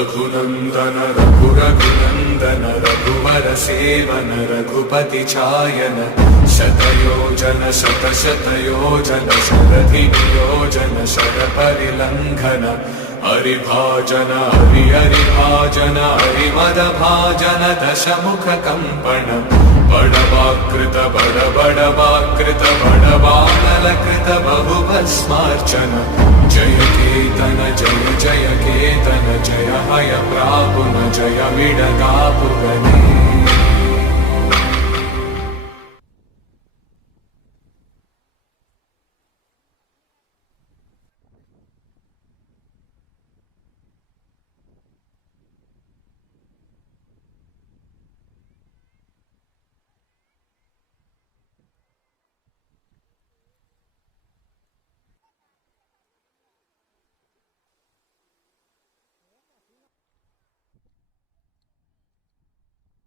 रघुनंदन रघुरघुनंदन रघुवर seven Raghupati छायन शतयोजन शतशतयोजन शरधि नियोजन शरपरिलंघन हरिभाजन हरिभाजन हरिमदभाजन दशमुख कंपन बड़वाकृत बड़वाकृत बड़वानलकृत बहुभस्मार्चन जय केतन जय केतन जय हय प्रापुन जय विडगापुगने।